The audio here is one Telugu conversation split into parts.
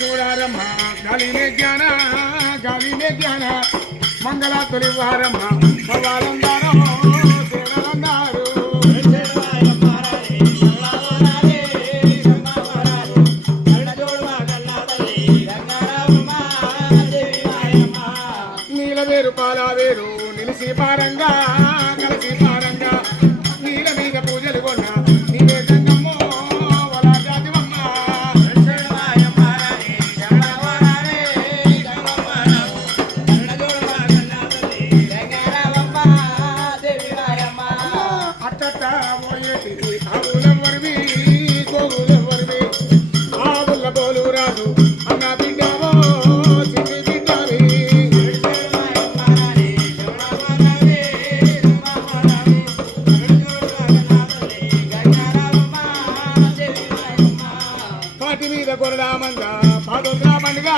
చూడారమ్మ గాలినే జ్ఞాన మంగళ తొలివారమ్మ భవాలందారో సేవలందారు నీలవేరు పాలవేరు నిలిసి పారంగా కలిసి పారంగా నీల మీద పూజలు కొన్నా నీవే గంగమ్మో వలా జాతివమ్మ అట్టట్ట పోయేటి ఆవులెవ్వరివి గోవులెవ్వరివి ఆవుల బోలు రాదు అన్న బిడ్డవో చిన్ని బిడ్డవి పాటి మీద కొరడామంద పాదోత్రా పండుగ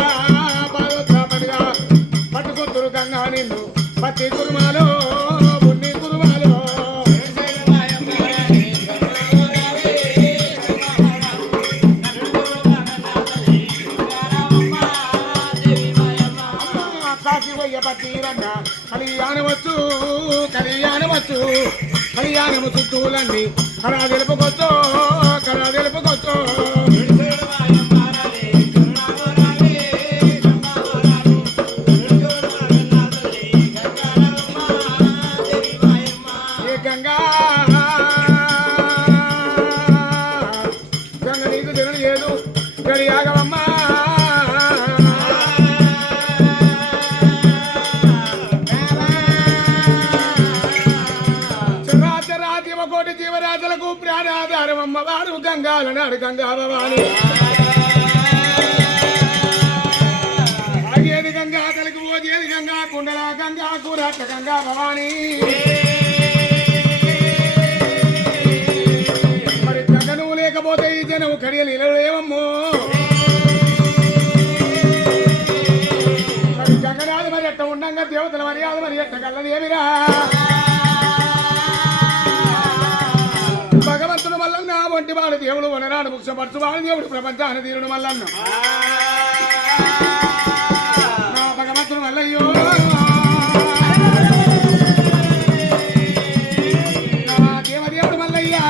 పట్టుకొత్తురు గంగా నిన్ను పత్తి కురుమాలో బున్ని కురుమాలో కాకి వయ్య పట్టిరంగా కళ్యాణము చుట్టూలన్నీ కళా తెలుపుకొచ్చో గంగా నీకు తినడు ఏదు గడియాగవమ్మా కోటి జీవరాశులకు ప్రాణాధారం అమ్మవారు గంగాలనాడు గంగా భవాని ఆగేది గంగా కలిగి పోగేది గంగా కుండల గంగా కూరట్ల గంగా భవాని మరి జగను లేకపోతే ఈ జనం కడియలు ఇలలేమమ్మో మరి గంగనాథ్ మరి ఎట్ట ఉండంగా దేవతల మర్యాద మరి ఎట్ట గల్లదేవిరా భగవంతుడు మల్లన్న వంటి వాడు దేవుడు వనరాడు ముఖ్యపరచు వాడు దేవుడు ప్రపంచాన్ని తీరుడు మల్లన్న నా భగవంతుడు మల్లయ్యో నా దేవదేవుడు మల్లయ్యా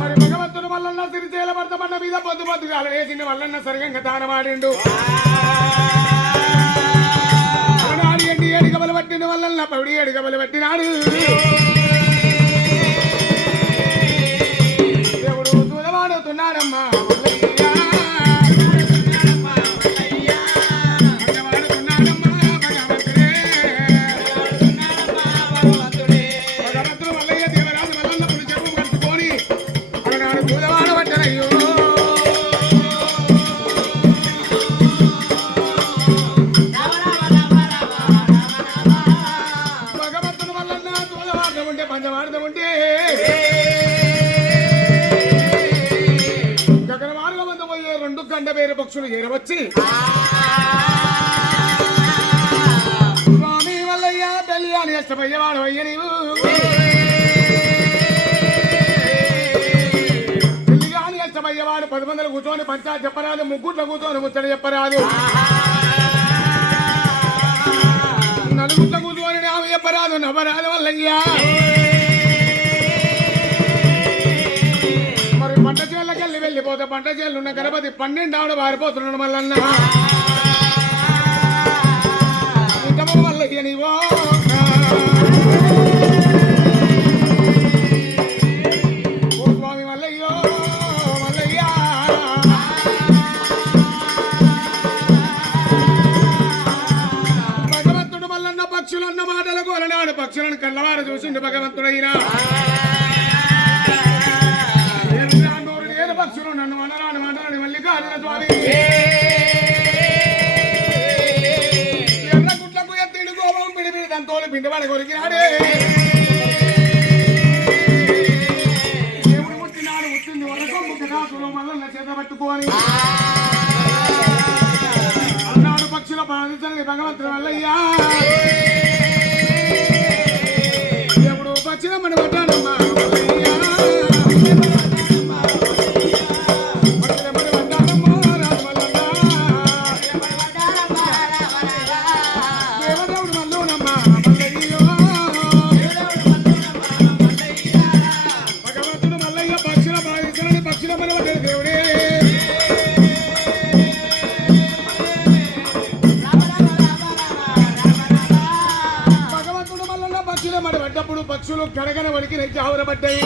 మరి భగవంతుడు మల్లన్న సిరిచేల భర్తపడ్డ మీద పొద్దుగా వేసింది మల్లన్న సరిగంగా తానమాడిండు ఏడుగబలు పట్టిన వల్ల పౌడి ఏడుగబలు పట్టినాడు దేవుడు దూరవాడుతున్నాడమ్మా భగవంతుడు మల్లయ్య దేవరాజు వల్ల పులి చెప్పు పట్టుకొని అన్నాడు దూరవాడు పట్టనయ్యో పంచమాడదామంటే గగన మార్గమంత పోయే 2 గంట పేరు పక్షులు చేరవచ్చి స్వామి వల్లయ్య పెళ్లి అని ఇష్టమయ్యేవాడు అయ్య నీవు పెళ్లి కాని ఇష్టమయ్యేవాడు 10 మందిలో కూర్చొని పంచాయతీ చెప్పరాదు ముగ్గుట్లో కూర్చొని ముచ్చట చెప్పరాదు నలుగుట్లో కూర్చొని నావు చెప్పరాదు నవ్వరాదు వల్లయ్యా పంట చేళ్ళకెళ్ళి వెళ్ళిపోతే పంట చేళ్ళు ఉన్న గణపతి 12 ఆవిడ వారిపోతున్నాడు మల్లన్న వల్లయ్య నీవో స్వామి మల్లయ్యో మల్లయ్యా భగవంతుడు మల్లన్న పక్షులన్న మాటలు కోలనాడు పక్షులను కళ్ళవారు చూసిండు భగవంతుడైనా పక్షులు నన్ను మనరాడు మాట్లాడి మల్లికార్జున స్వామి ఎర్రగుట్లకు ఎత్తిడు గోపం పిడిపి దంతోలు పిండివాడ కొరికినాడే దేవుడు ముట్టినాడు ముట్టింది వరకు ముఖ మల్లన్న చేత పట్టు ఎత్తుకొని అన్నాడు పక్షుల బాధించని భగవంతుడు వల్లయ్యా ఎప్పుడు పక్షుల మన పడ్డానమ్మా పక్షులు గడగడ వడికి నెచ్చి ఆవురబడ్డాయి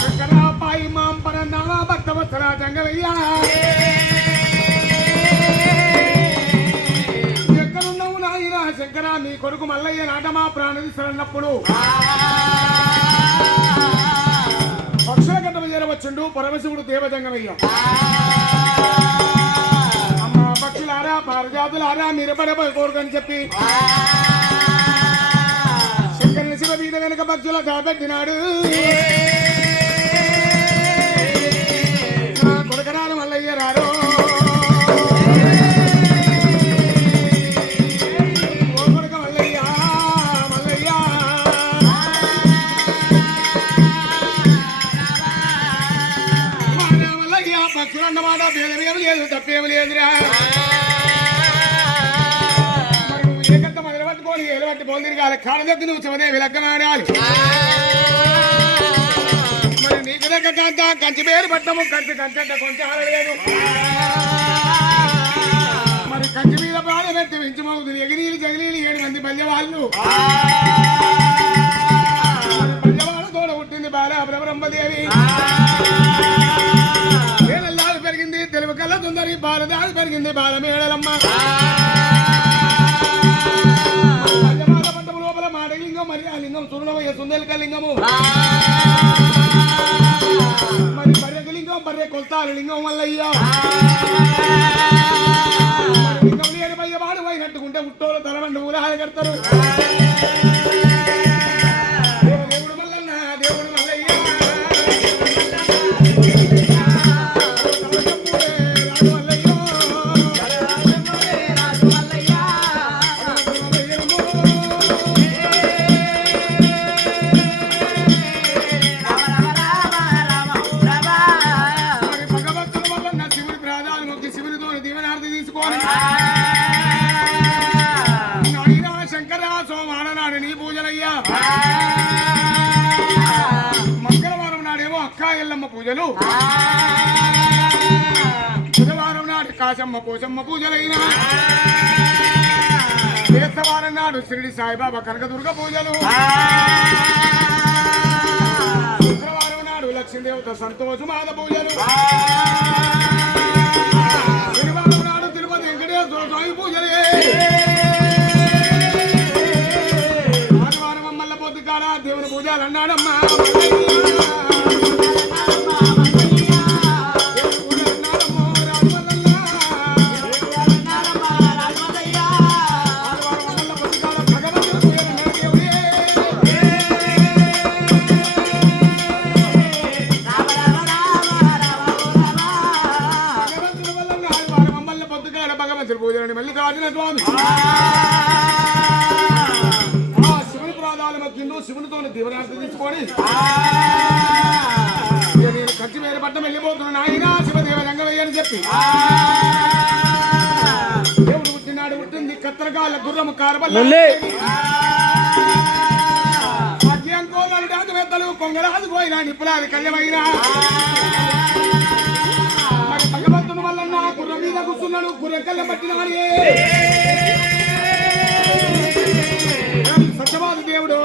శంకరాపాయి మాం పరన్నామా భక్తవత్సరా జంగవయ్యా ఎక్కడున్నావు నాయనా శంకరా నీ కొడుకు మల్లయ్య నాటమా ప్రాణిస్తున్నప్పుడు పక్షుల గడ్డమ చేరవచ్చుండు పరమశివుడు దేవజంగమయ్య అమ్మ పక్షులారా పారజాతులారా మీరు పడబోయి కోరుకని చెప్పి శివ మీద వెనుక భక్తుల కాబట్టినాడు కొడుకరాలు మల్లయ్య రారు కొడుక మల్లయ్య మల్లయ్య మల్లయ్య భక్తులు అన్నమాట భేదమేమి లేదు తప్పేమి లేదురా ఏలబట్టి పోలిగాలి కాళ్ళ దగ్గర నువ్వు చదివే విలగ్గమాడాలి మరి నీకు దగ్గర కంచి పేరు పట్టము కంచి కంచంట కొంచెం ఆడలేదు మరి కంచి మీద బాధ పెట్టి వించమవుతుంది ఎగిరీలు జగిలీలు 7 మంది పల్లెవాళ్ళు పల్లెవాళ్ళు తోడ పుట్టింది బాల బ్రహ్మదేవి ఏళ్ళల్లాలు పెరిగింది తెలుగు కళ్ళ సుందరి బాలదాలు పెరిగింది బాల మేడలమ్మ మరి ఆ లింగం సురుణమయ్య సుందలిక లింగము మరి బర్రెక లింగం బర్రె కొల్తాలు లింగం వల్లయ్యా లింగం లేని పయ్య వాడు పోయినట్టుకుంటే ఉట్టోలు తలవండి ఊరాలు కడతారు దేవుడు మల్లన్న దేవుడు మల్లయ్య మంగళవారం నాడేమో అక్కా ఎల్లమ్మ పూజలు బుధవారం నాడు కాశమ్మ పోషమ్మ పూజలైనా బేస్తవారం నాడు షిరిడి సాయిబాబా కనకదుర్గ పూజలు శుక్రవారం నాడు లక్ష్మీదేవత సంతోషమాద పూజలు శనివారం నాడు తిరుపతి వెంకటేశ్వర స్వామి పూజలే దేవుని పూజలు అన్నాడమ్మా భగవంతుడి పూజలండి మల్లికార్జున స్వామి శివునితో దీవనార్థం తీసుకొని నేను ఖర్చు వేరే పట్టం వెళ్ళిపోతున్నాను ఆయన శివదేవ రంగవయ్య అని చెప్పి దేవుడు పుట్టినాడు పుట్టింది కత్తరకాల గుర్రము కారబల్లి మధ్యంకోలాలు డాకుమెత్తలు కొంగరాజు పోయినా నిప్పులాది కళ్యమైనా మరి భగవంతుని వల్ల గుర్రం మీద కూర్చున్నాడు గుర్రె కళ్ళ పట్టినాడే సత్యవాది దేవుడు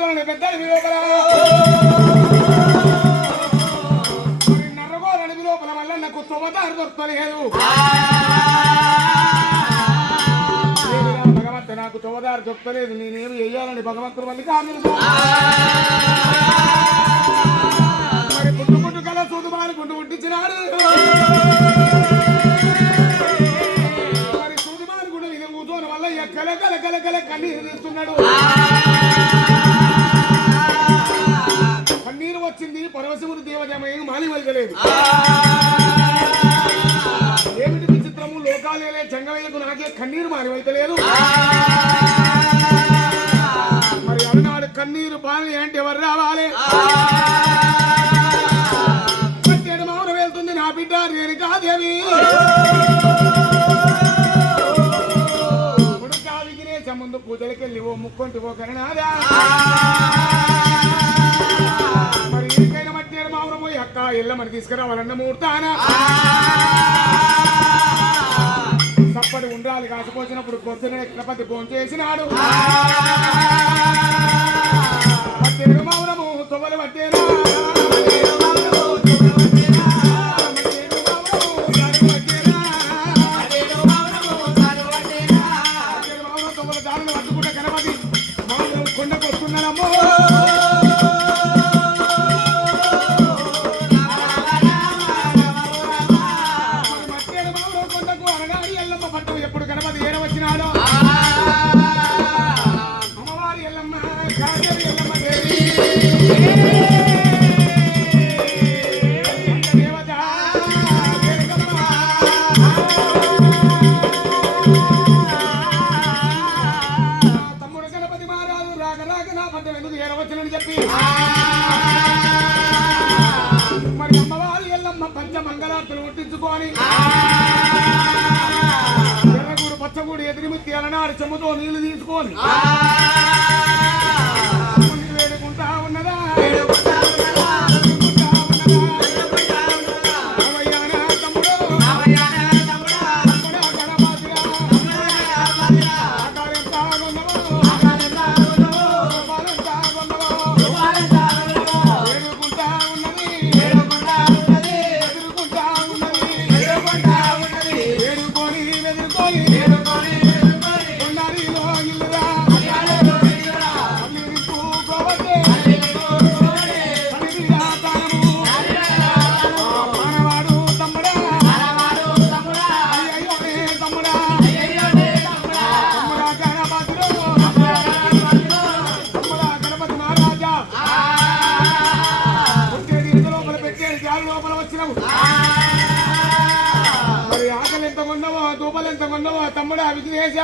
పెద్దోళ్ళని పెద్దలు లోపల నర్రగోరని లోపల వల్ల నాకు తొమదారు దొరకలేదు భగవంతు నాకు తొమదారు దొరకలేదు నేనేమి వెయ్యాలని భగవంతుడు మళ్ళీ కాదు మరి పుట్టు కల సూదుమాని గుండు పుట్టించినాడు మరి సూదుమాని గుండు ఇది కూర్చోని వల్ల కల కల కల కల కన్నీరు తీస్తున్నాడు కన్నీరు వచ్చింది పరవశముడు దేవదేమయ్య మాలి వలగలేదు ఏమిటి విచిత్రము లోకాలే జంగవయ్యకు నాకే కన్నీరు మారి వైతలేదు మరి అన్నాడు కన్నీరు బాని అంటే ఎవరు రావాలి పట్టేడు మౌన వెళ్తుంది నా బిడ్డ రేణుకాదేవి కొడుకా విఘ్నేశ ముందు పూజలకెళ్ళి ఓ ముక్కొంటి ఓ కరణాదా మరి ఏకైనా మట్టేడు మౌన పోయి అక్క ఎల్లమని తీసుకురావాలన్న ముహూర్తాన సప్పటి ఉండాలి కాసిపోసినప్పుడు పొద్దున ఎక్కడపతి ఫోన్ చేసినాడు పట్టేడు మౌనము తొవ్వలు పట్టేనా మరి అమ్మవారి ఎల్లమ్మ పంచమంగళార్తులు ఒట్టించుకొని ఎర్రగూడు పచ్చగూడు ఎదిరిమిత్తి అలనాడు చెమ్మతో నీళ్లు తీసుకొని వేడుకుంటా ఉన్నదా మరి ఆకలి ఎంత కొన్నావో దూపలు ఎంత కొన్నావో తమ్ముడా విఘ్నేశ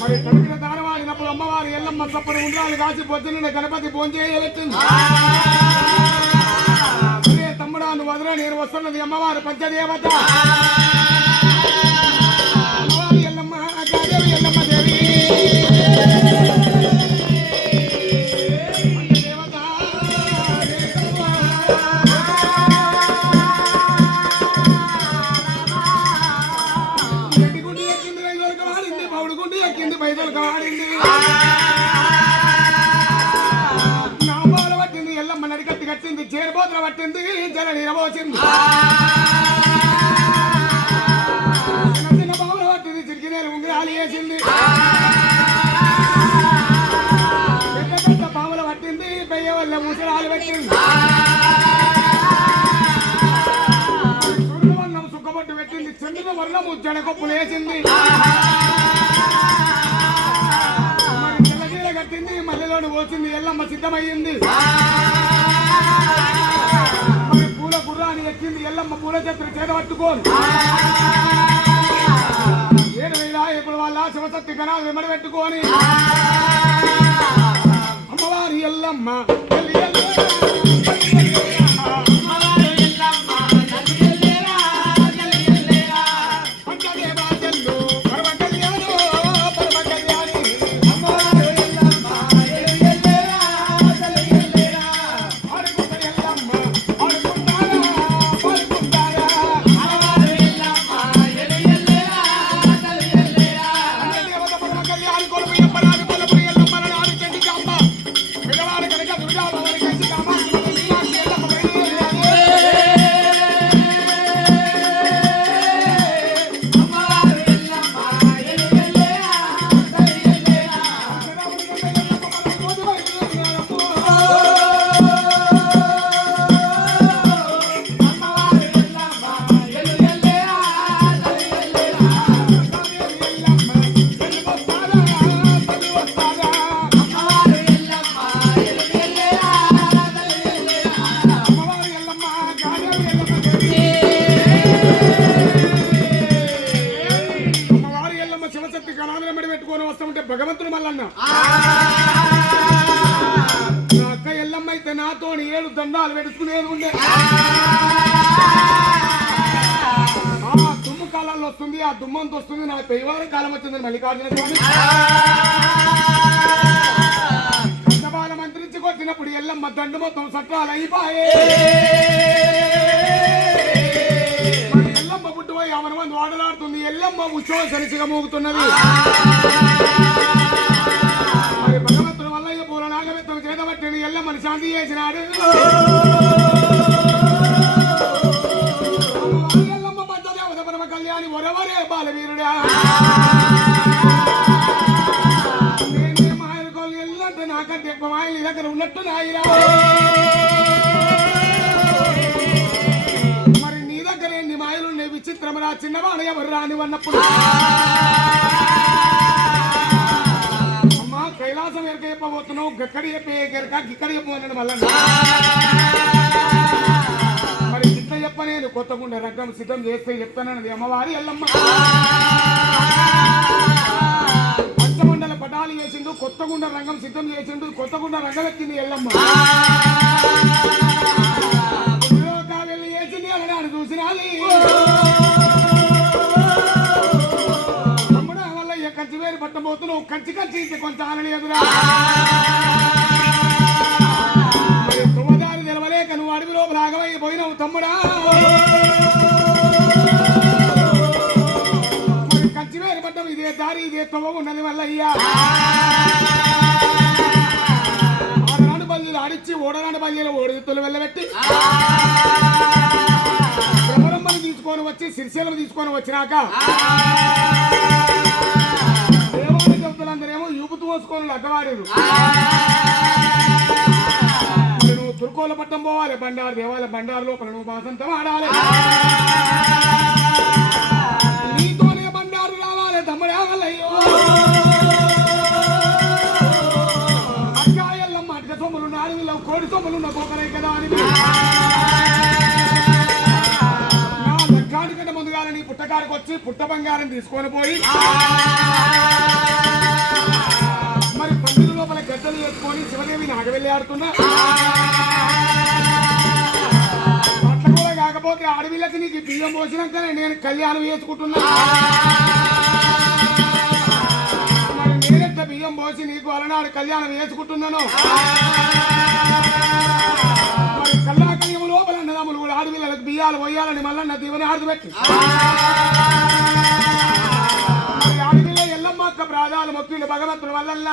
మరి కడిగిన దానవాడినప్పుడు అమ్మవారి ఎల్లమ్మ తప్పుడు ఉండాలి కాసి పొద్దున్న గణపతి ఫోన్ చేయబెట్టింది తమ్ముడా నువ్వు వదరా నేను వస్తున్నది అమ్మవారి పంచదేవత అమ్మవారి ఎల్లమ్మ దేవి ఎల్లమ్మ దేవి నామాల పట్టింది ఎల్లమ్మ నడికట్టి కట్టింది చేరుబోతుల పట్టింది జల నీరబోచింది చిన్న బావుల పట్టింది చిరికినేలు ఉంగరాలు వేసింది పెద్ద పెద్ద పాముల పట్టింది పెయ్య వల్ల ముసరాలు పెట్టింది సూర్యవర్ణం సుక్కబొట్టు పెట్టింది చంద్రుల వర్ణము జడకొప్పులు వేసింది కట్టింది మల్లెలోని పోచింది ఎల్లమ్మ సిద్ధమయ్యింది మరి పూల గుర్రాన్ని ఎక్కింది ఎల్లమ్మ పూల చెట్టును చేత పట్టుకోని 7,000 ఇప్పుడు వాళ్ళ శివశక్తి గణాలు వెంబడి పెట్టుకొని అమ్మవారి ఎల్లమ్మ నా అక్క ఎల్లమ్మ అయితే నాతో 7 దండాలు పెడుచుకునేది ఉండే. ఆ దుమ్ము కాలంలో వస్తుంది, ఆ దుమ్మంతో వస్తుంది. నా పెయ్యవారం కాలం వచ్చింది మల్లికార్జున స్వామి. కష్టబాల మంత్రించి కొట్టినప్పుడు ఎల్లమ్మ దండు మొత్తం సట్టాలు అయిపోయే. ఎల్లమ్మ పుట్టుపోయి 50 మంది వాడలాడుతుంది. ఎల్లమ్మ ఉత్సవం సరిసిగా మోగుతున్నది. మరి భగవంతుడు వల్లయ్య పూల నాగమెత్తం చేతబట్టిన ఎల్లమ్మని శాంతి చేసినాడు. ఎల్లమ్మ పంచదేవత పరమ కళ్యాణి ఒరవరే బాలవీరుడా. నేనే మాయలు ఎల్లంటే నాకంటే ఎక్కువ మాయలు దగ్గర ఉన్నట్టు నాయిరా. మరి నీ దగ్గర ఎన్ని మాయలున్నాయి విచిత్రమరా చిన్నవాడు ఎవరు రాని అన్నప్పుడు. కైలాసం ఎరక చెప్పబోతున్నావు, గక్కడి చెప్పే ఎరక గిక్కడి చెప్పమన్నాడు మళ్ళా. మరి గిట్ల చెప్ప నేను కొత్తగుండ రగ్గం సిద్ధం చేస్తే చెప్తానన్నది అమ్మవారి ఎల్లమ్మ. పంచమండల పటాలు చేసిండు, కొత్తగుండ రంగం సిద్ధం చేసిండు, కొత్తగుండ రంగం ఎక్కింది ఎల్లమ్మ. వెళ్ళి చేసింది అన్నాడు చూసినాలి. కంచి వేరు పట్టబోతున్నావు, కంచి కంచి కొంచెం ఆనని ఎదురా. మరి తుమ్మదారి తెలవలేక నువ్వు అడవి లోపల ఆగమైపోయినావు తమ్ముడా. మరి కంచి వేరు పట్టం ఇదే దారి ఇదే తొవ్వ ఉన్నది వల్లయ్యా. ఆడనాడు బల్లీలు ఆడిచ్చి ఓడనాడు బల్లీలు ఓడితులు వెళ్ళబెట్టి బ్రహ్మరమ్మని తీసుకొని వచ్చి సిరిశీలను తీసుకొని వచ్చినాక అందరేమో యూపుతూ మోసుకొని అడ్డవాడారు. నువ్వు తుర్కోల పట్టం పోవాలి, బండారు దేవాల బండారు లోపల నువ్వు బాసంతం ఆడాలి. నీతోనే బండారు రావాలి తమ్ముడా వల్లయ్యో. అక్కాయల్లమ్మ అటుక సొమ్ములు 4 కోడి సొమ్ములున్న పోకలే కదా అని నా లెక్కాడి కంటే ముందుగా నీ పుట్టకాడికి వచ్చి పుట్ట బంగారం తీసుకొని పోయి మరి పందిరి లోపల గద్దలు వేసుకొని శివదేవిని ఆగవెళ్ళి ఆడుతున్నా. అట్లా కూడా కాకపోతే అడవిలకి నీకు బియ్యం పోసినాకనే నేను కళ్యాణం వేసుకుంటున్నా. మరి నేనెట్లా బియ్యం పోసి నీకు అలనాడు కళ్యాణం వేసుకుంటున్నాను. మరి కళ్యాకల్యం లోపల అన్నదమ్ములు కూడా అడవిలకు బియ్యాలు పోయాలని మళ్ళీ దీవెని ఆడుపెట్టి అడవిలో ఎల్లమ్మ ప్రాధాలు మొక్కిండు భగవంతుడు వల్ల.